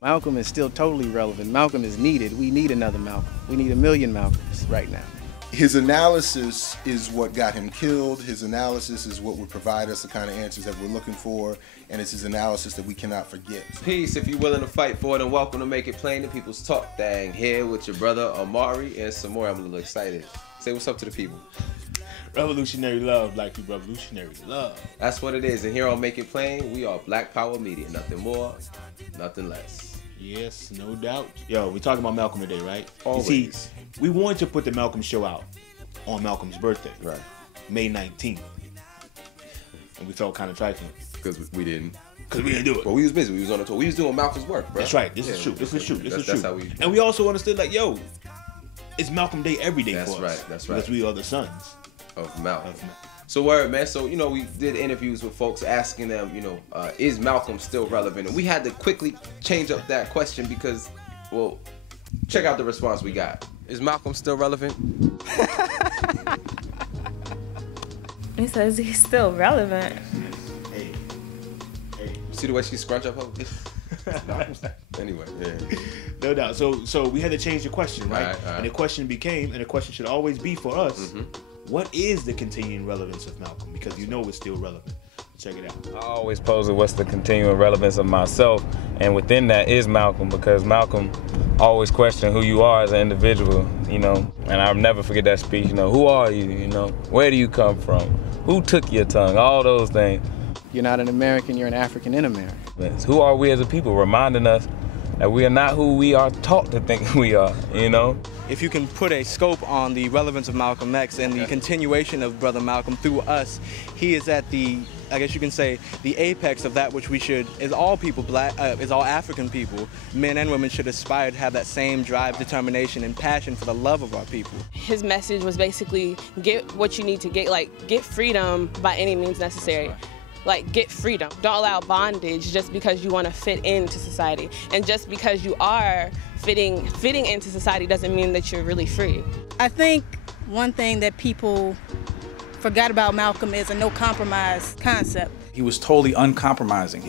Malcolm is still totally relevant. Malcolm is needed. We need another Malcolm. We need a million Malcolms right now. His analysis is what got him killed. His analysis is what would provide us the kind of answers that we're looking for, and it's his analysis that we cannot forget. Peace, if you're willing to fight for it, and welcome to Make It Plain to People's Talk Thing. Here with your brother Amari and some more. I'm a little excited. Say what's up to the people. Revolutionary love, Black people, revolutionary love. That's what it is, and here on Make It Plain, we are Black Power Media. Nothing more, nothing less. Yes, no doubt. Yo, we're talking about Malcolm today, right? Always. You see, we wanted to put the Malcolm show out on Malcolm's birthday, Right. May 19th. And we felt kind of trifling. Because we didn't. Because we didn't do it. Well, we was busy. We was on the tour. We was doing Malcolm's work, bro. That's right. This is true. This is true. That's how we... And we also understood, like, yo, it's Malcolm Day every day for us. That's right. Because we are the sons of Malcolm. So word, man. So, we did interviews with folks asking them, is Malcolm still relevant? And we had to quickly change up that question because, well, check out the response we got. Is Malcolm still relevant? He says he's still relevant. Hey. See the way she scrunch up her? Anyway, yeah. No doubt. So we had to change the question, right? All right. And the question became, and the question should always be for us, what is the continuing relevance of Malcolm? Because it's still relevant. Check it out. I always pose it, what's the continuing relevance of myself? And within that is Malcolm, because Malcolm always questioned who you are as an individual, And I'll never forget that speech, who are you, Where do you come from? Who took your tongue? All those things. You're not an American, you're an African in America. Who are we as a people? Reminding us that we are not who we are taught to think we are, If you can put a scope on the relevance of Malcolm X and the continuation of Brother Malcolm through us, he is at the, I guess you can say, the apex of that which we should, is all people, is all African people, men and women should aspire to have that same drive, determination, and passion for the love of our people. His message was basically, get what you need to get, get freedom by any means necessary. Get freedom. Don't allow bondage just because you want to fit into society. And just because you are fitting into society doesn't mean that you're really free. I think one thing that people forgot about Malcolm is a no compromise concept. He was totally uncompromising.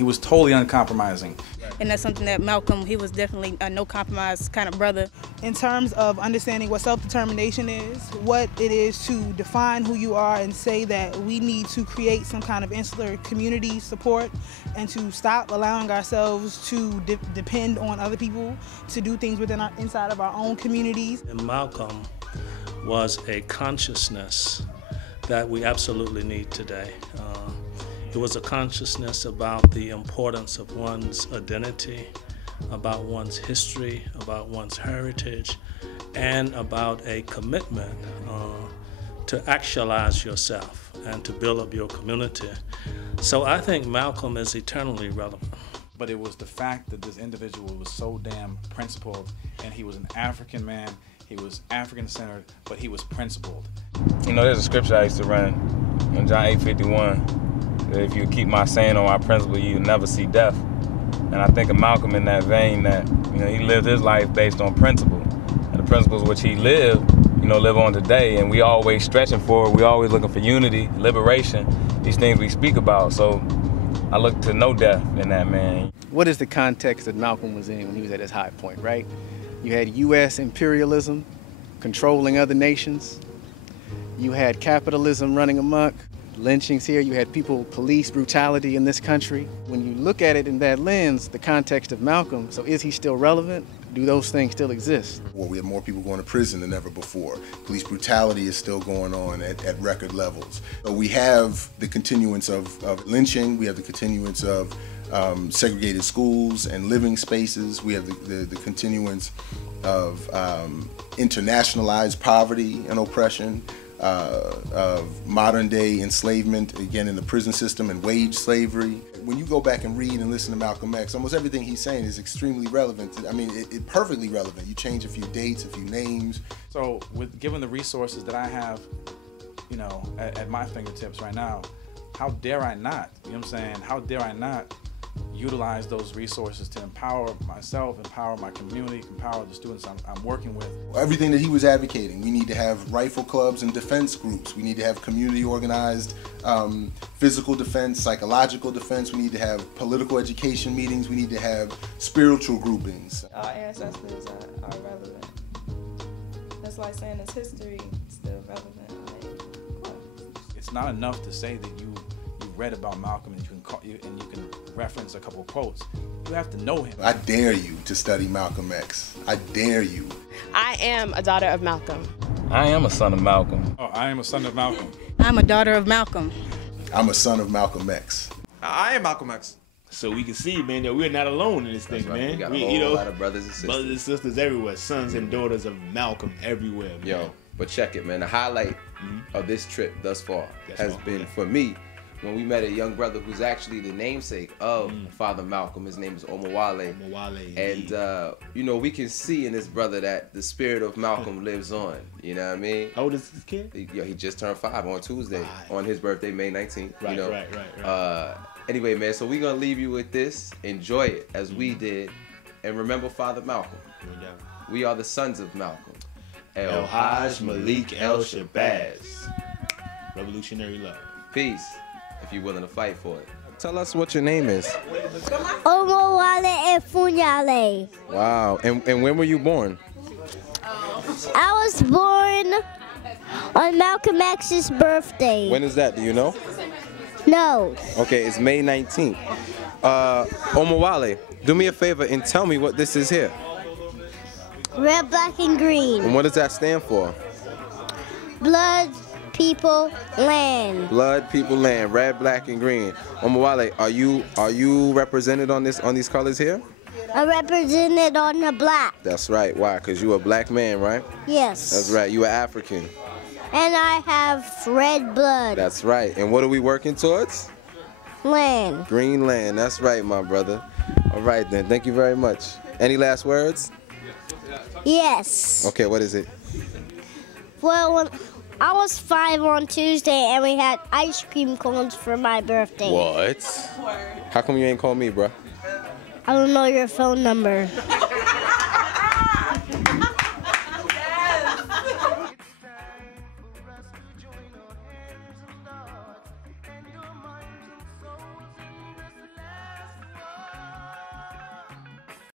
And that's something that Malcolm, he was definitely a no compromise kind of brother. In terms of understanding what self-determination is, what it is to define who you are and say that we need to create some kind of insular community support and to stop allowing ourselves to depend on other people to do things inside of our own communities. And Malcolm was a consciousness that we absolutely need today. It was a consciousness about the importance of one's identity, about one's history, about one's heritage, and about a commitment to actualize yourself and to build up your community. So I think Malcolm is eternally relevant. But it was the fact that this individual was so damn principled, and he was an African man, he was African-centered, but he was principled. There's a scripture I used to run in John 8:51. That if you keep my saying on my principle, you'll never see death. And I think of Malcolm in that vein that, he lived his life based on principle. And the principles which he lived, live on today. And we always stretching for it. We always looking for unity, liberation, these things we speak about. So I look to no death in that man. What is the context that Malcolm was in when he was at his high point, right? You had U.S. imperialism controlling other nations. You had capitalism running amok. Lynchings here, you had police brutality in this country. When you look at it in that lens, the context of Malcolm, so is he still relevant? Do those things still exist? Well, we have more people going to prison than ever before. Police brutality is still going on at record levels. So we have the continuance of lynching, we have the continuance of segregated schools and living spaces, we have the continuance of internationalized poverty and oppression, of modern-day enslavement, again, in the prison system, and wage slavery. When you go back and read and listen to Malcolm X, almost everything he's saying is extremely relevant. It's perfectly relevant. You change a few dates, a few names. So, given the resources that I have, at my fingertips right now, how dare I not? How dare I not utilize those resources to empower myself, empower my community, empower the students I'm working with. Everything that he was advocating, we need to have rifle clubs and defense groups. We need to have community organized physical defense, psychological defense. We need to have political education meetings. We need to have spiritual groupings. Our ancestors are relevant. That's like saying it's history still relevant. It's not enough to say that you read about Malcolm and you can reference a couple quotes. You have to know him. I dare you to study Malcolm X. I dare you. I am a daughter of Malcolm. I am a son of Malcolm. Oh, I am a son of Malcolm. I'm a daughter of Malcolm. I'm a son of Malcolm X. I am Malcolm X. So we can see, man, that we're not alone in this thing, right. man. We got a whole lot of brothers and sisters. Brothers and sisters everywhere. Sons and daughters of Malcolm everywhere, man. Yo, but check it, man. The highlight of this trip thus far has been, for me, when we met a young brother who's actually the namesake of Father Malcolm. His name is Omowale. And, you know, we can see in this brother that the spirit of Malcolm lives on. You know what I mean? How old is this kid? He just turned 5 on Tuesday, on his birthday, May 19th. Right, you know? right. Anyway, man, so we're going to leave you with this. Enjoy it as we did. And remember Father Malcolm. We are the sons of Malcolm. El Haj Malik El Shabazz. Revolutionary love. Peace, if you're willing to fight for it. Tell us what your name is. Omowale Efunyale. Wow, and when were you born? I was born on Malcolm X's birthday. When is that, do you know? No. Okay, it's May 19th. Omowale, do me a favor and tell me what this is here. Red, black, and green. And what does that stand for? Blood, people, land. Blood, people, land. Red, black, and green. Omowale, are you represented on these colors here? I represented on the black. That's right. Why? Because you a black man, right? Yes. That's right. You are African. And I have red blood. That's right. And what are we working towards? Land. Green land. That's right, my brother. All right, then. Thank you very much. Any last words? Yes. Okay, what is it? Well, when I was 5 on Tuesday and we had ice cream cones for my birthday. What? How come you ain't call me, bro? I don't know your phone number.